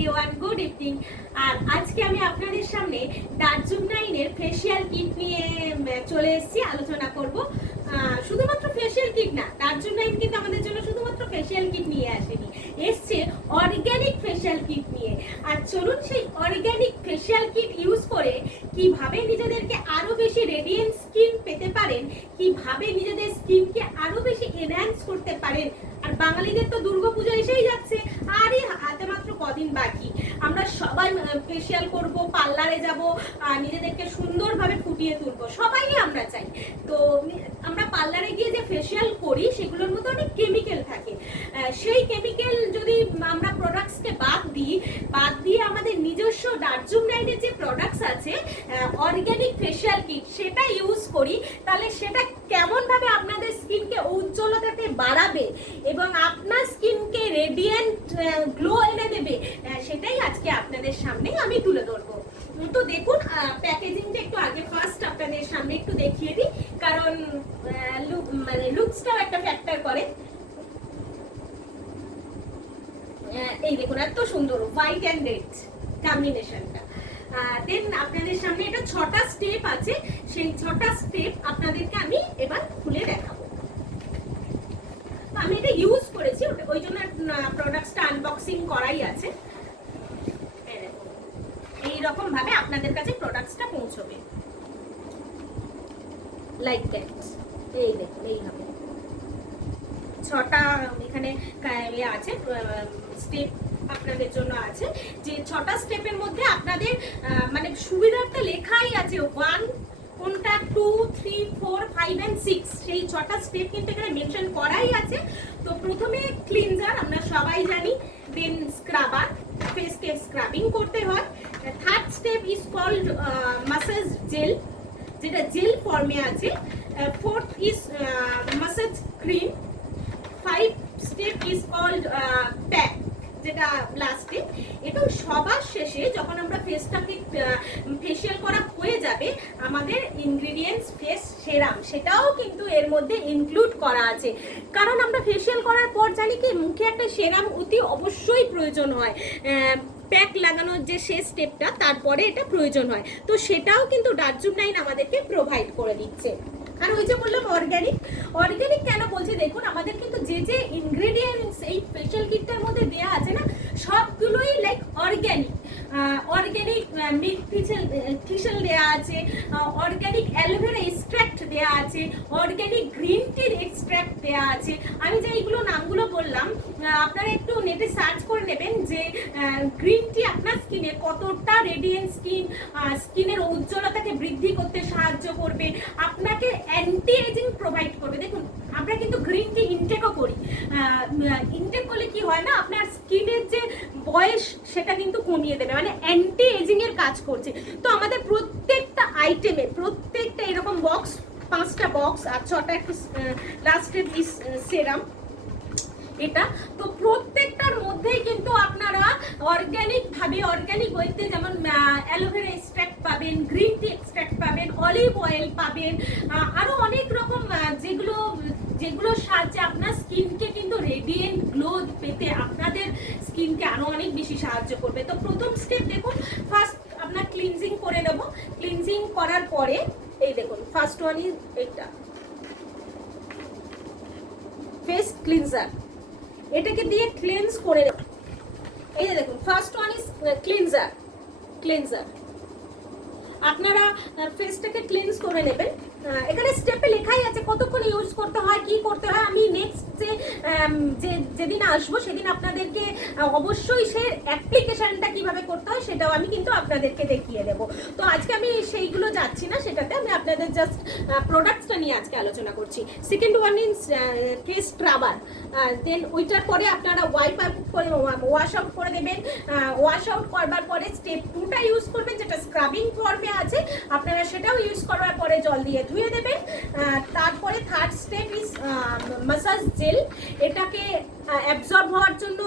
Everyone, good evening. আর আজকে আমি আপনাদের সামনে দার্জিলিংয়ের ফেশিয়াল কিট নিয়ে চলে এসেছি, আলোচনা করব। শুধুমাত্র ফেশিয়াল কিট না, দার্জিলিং কিন্তু আমাদের জন্য শুধুমাত্র ফেশিয়াল কিট নিয়ে আসেনি, এসছে অর্গানিক ফেশিয়াল কিট নিয়ে। আর চলুন সেই অর্গানিক ফেশিয়াল কিট ইউজ করে কিভাবে নিজেদেরকে আরো বেশি রেডিয়েন্ট স্কিন পেতে পারেন, কিভাবে নিজেদের স্কিনকে আরো বেশি এনহ্যান্স করতে পারেন। আর বাঙালিদের তো দুর্গাপূজা এসেই যাচ্ছে, আর এই হাতে মাত্র কদিন বাকি। আমরা সবাই ফেশিয়াল করব, পার্লারে যাব, নিজেদেরকে সুন্দরভাবে ফুটিয়ে তুলবো, সবাই আমরা চাই। তো আমরা পার্লারে গিয়ে যে ফেশিয়াল করি সেগুলোর মধ্যে অনেক কেমিক্যাল থাকে। সেই কেমিক্যাল যদি আমরা প্রোডাক্টসকে বাদ দিয়ে আমাদের নিজস্ব দার্জিলিংয়ের যে প্রোডাক্টস আছে অর্গানিক ফেশিয়াল কিট সেটা ইউজ করি, তাহলে সেটা কেমনভাবে আপনাদের স্কিনকে উজ্জ্বলতাতে বাড়াবে এবং আপনার স্কিনকে রেডিয়েন্ট গ্লো এনে দেবে, সেটাই আজকে আপনাদের সামনে আমি তুলে ধরবো। তো দেখুন, প্যাকেজিংটা একটু আগে ফার্স্ট আপনাদের সামনে একটু দেখিয়ে দিই, কারণ লুকসটাও একটা ফ্যাক্টর করে। এই দেখুন, এত সুন্দর হোয়াইট অ্যান্ড রেড কম্বিনেশনটা। দেন আপনাদের সামনে এটা 6টা স্টেপ আছে, সেই 6টা স্টেপ আপনাদেরকে আমি এবার খুলে দেখাবো। আমি এটা ইউজ করেছি, ওই জন্য প্রোডাক্টসটা আনবক্সিং করাই আছে। এইরকম ভাবে আপনাদের কাছে প্রোডাক্টসটা পৌঁছবে, লাইক দ্যাট। এই দেখুন, এইভাবে 6টা এখানে আছে স্টেপ আপনাদের জন্য আছে, যে 6টা স্টেপের মধ্যে আপনাদের মানে সুবিধার্থে লেখাই আছে 1 কোনটা, 2, 3, 4, 5 and 6, সেই 6টা স্টেপ কিন্তু এখানে মেনশন করাই আছে। তো প্রথমে ক্লিনজার আমরা সবাই জানি, দেন স্ক্রাবার, ফেসকে স্ক্রাবিং করতে হয়। Third step is called massage gel, যেটা জেল ফর্মে আছে। Fourth is massage cream. 5 step is called pack, যেটা লাস্টে। এবং সবার শেষে যখন আমরা ফেসটাকে ফেশিয়াল করা হয়ে যাবে, আমাদের ইনগ্রেডিয়েন্টস ফেস সেরাম, সেটাও কিন্তু এর মধ্যে ইনক্লুড করা আছে। কারণ আমরা ফেশিয়াল করার পর জানি কি মুখে একটা সেরাম অতি অবশ্যই প্রয়োজন হয়, প্যাক লাগানোর যে শেষ স্টেপটা, তারপরে এটা প্রয়োজন হয়। তো সেটাও কিন্তু দার্জিলিং আমাদেরকে প্রোভাইড করে দিচ্ছে। আর ওই যে বললাম অর্গানিক কেন বলছি, দেখুন আমাদের কিন্তু যে যে ইনগ্রেডিয়েন্টস এই ফেশিয়াল কিটটার মধ্যে দেওয়া আছে না, সবগুলোই লাইক অর্গানিক মিল্ক টিসেল দেওয়া আছে, অর্গানিক অ্যালোভেরা এক্সট্রাক্ট দেওয়া আছে, অর্গানিক গ্রিন টির এক্সট্রাক্ট দেওয়া আছে। আমি যে এইগুলো নামগুলো বললাম, আপনারা একটু নেটে সার্চ করে নেবেন যে গ্রিন টি আপনার স্কিনে কতটা রেডিয়েন্ট স্কিনের উজ্জ্বলতাকে বৃদ্ধি করতে সাহায্য করবে, আপনাকে অ্যান্টি এজিং প্রোভাইড করবে। দেখুন আমরা কিন্তু গ্রিন টি ইনটেকও করি, ইনটেক করলে কি হয় না, আপনার স্কিনের যে বয়স সেটা কিন্তু কমিয়ে দেবে, মানে অ্যান্টি এজিং এর কাজ করছে। তো আমাদের প্রত্যেকটা আইটেমে প্রত্যেকটা এরকম বক্স, 5টা বক্স আর 6টা একটু লাস্টের সেরাম এটা। তো প্রত্যেকটার মধ্যেই কিন্তু আপনারা অর্গানিক ওয়েতে যেমন অ্যালোভেরা এক্সট্রাক্ট পাবেন, গ্রিন টি এক্সট্রাক্ট পাবেন, অলিভ অয়েল পাবেন, আরো অনেক রকম যেগুলো সাহায্যে আপনার স্কিনকে কিন্তু রেডিয়েন্ট গ্লো পেতে আপনাদের স্কিনকে আরো অনেক বেশি সাহায্য করবে। তো প্রথম স্টেপ দেখুন, ফার্স্ট আপনার ক্লিনজিং করে নেব। ক্লিনজিং করার পরে এই দেখুন, ফার্স্ট ওয়ান ইজ এটা ফেস ক্লিনজার, এটাকে দিয়ে ক্লিনজ করে নেব। এই যে দেখুন, ফার্স্ট ওয়ান ইজ ক্লিনজার। আপনারা ফেসটাকে ক্লিনজ করে নেবেন। এখানে স্টেপে লেখাই আছে কতক্ষণ ইউজ করতে হয়, কি করতে হয়। আমি নেক্সট যেদিন আসবো সেদিন আপনাদেরকে অবশ্যই সে অ্যাপ্লিকেশনটা কিভাবে করতে হয় সেটাও আমি কিন্তু আপনাদেরকে দেখিয়ে দেবো। তো আজকে আমি সেইগুলো যাচ্ছি না, সেটাতে আমি আপনাদের জাস্ট প্রোডাক্টসটা নিয়ে আজকে আলোচনা করছি। Second one is face scrubber, then ওইটার পরে আপনারা ওয়াশ আউট করে দেবেন। ওয়াশ আউট করবার পরে স্টেপ 2টা ইউজ করবেন, যেটা স্ক্রাবিং ফর্মে আছে, আপনারা সেটাও ইউজ করার পরে জল দিয়ে ধুয়ে দেবেন। তারপরে third step is massage gel, এটাকে অ্যাবজর্ব হওয়ার জন্য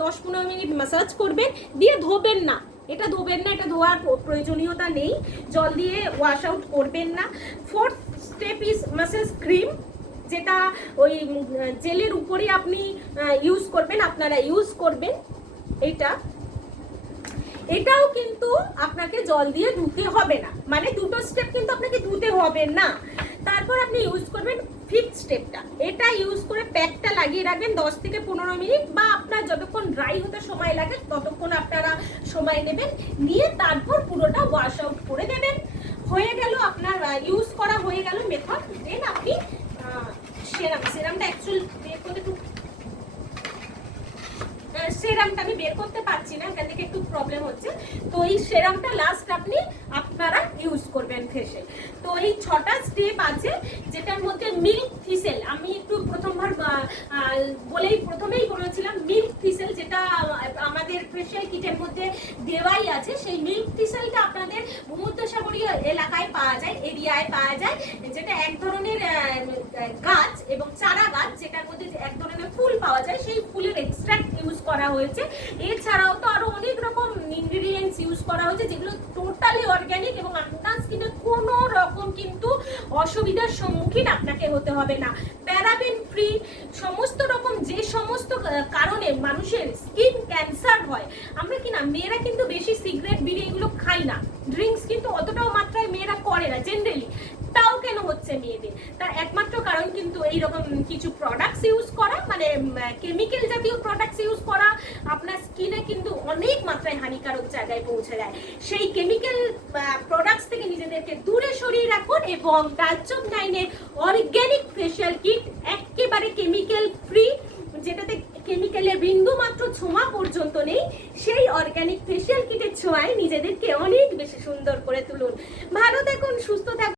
10-15 মিনিট মাসাজ করবেন, দিয়ে ধোবেন না, এটা ধোয়ার প্রয়োজনীয়তা নেই, জল দিয়ে ওয়াশ আউট করবেন না। Fourth step is massage cream, যেটা ওই জেলের উপরে আপনি ইউজ করবেন, আপনারা ইউজ করবেন এইটা। আপনাকে জল দিয়ে ধুতে হবে না, মানে দুটো স্টেপ কিন্তু আপনাকে ধুতে হবে না। তারপর আপনি ইউজ করবেন 5th স্টেপটা। এটা ইউজ করে প্যাকটা লাগিয়ে রাখবেন 10 থেকে 15 মিনিট, বা আপনার যতক্ষণ ড্রাই হতে সময় লাগে ততক্ষণ আপনারা সময় নেবেন, নিয়ে তারপর পুরোটা ওয়াশ আউট করে দেবেন। হয়ে গেল আপনার ইউজ করা হয়ে গেল মেথড। দেন আপনি সেরামটা অ্যাকচুয়ালি বের করতে একটু, সেরামটা আমি বের করতে পারছি না, এখান থেকে একটু প্রবলেম হচ্ছে। তো এই সেরামটা লাস্ট আপনারা ইউজ করবেন ফেসে। তো এই 6টা স্টেপ আছে, যেটার মধ্যে মিল্ক থিসেল আমি একটু প্রথমবার প্রথমেই বলেছিলাম, মিল্ক থিসেল যেটা আমাদের ফেশিয়াল কিটের মধ্যে দেওয়াই আছে। সেই মিল্ক থিসেলটা আপনাদের ভূমধ্যসাগরীয় এলাকায় পাওয়া যায়, এরিয়ায় পাওয়া যায়, যেটা এক ধরনের গাছ এবং চারা গাছ, যেটার মধ্যে এক ধরনের ফুল পাওয়া যায়, সেই ফুলের এক্সট্রাক্ট ইউজ করা হয়েছে। এছাড়াও তো আরো অনেক রকম ইনগ্রেডিয়েন্টস ইউজ করা হয়েছে, যেগুলো টোটালি অর্গানিক এবং আপনার স্কিনে কোনো রকম কিন্তু অসুবিধার সম্মুখীন আপনাকে হতে হবে না। প্যারাবেন ফ্রি, সমস্ত রকম যে সমস্ত কারণে মানুষের স্কিন ক্যান্সার হয়, আমরা কিনা মেয়েরা কিন্তু বেশি সিগারেট বিড়ি এগুলো খাই না, ড্রিঙ্কস কিন্তু অতটাও মাত্রায় মেয়েরা করে না জেনারেলি, তাও কেন হচ্ছে মেয়েদের? তার একমাত্র কারণ কিন্তু এইরকম কিছু প্রোডাক্টস ইউজ করা, মানে কেমিক্যাল জাতীয় প্রোডাক্টস ইউজ করা আপনার স্কিনে কিন্তু অনেক মাত্রায় হানিকারক জায়গায় পৌঁছে যায়। সেই কেমিক্যাল প্রোডাক্টস থেকে নিজেদেরকে দূরে সরিয়ে রাখুন এবং টাচ অফ 9-এর অর্গ্যানিক ফেশিয়াল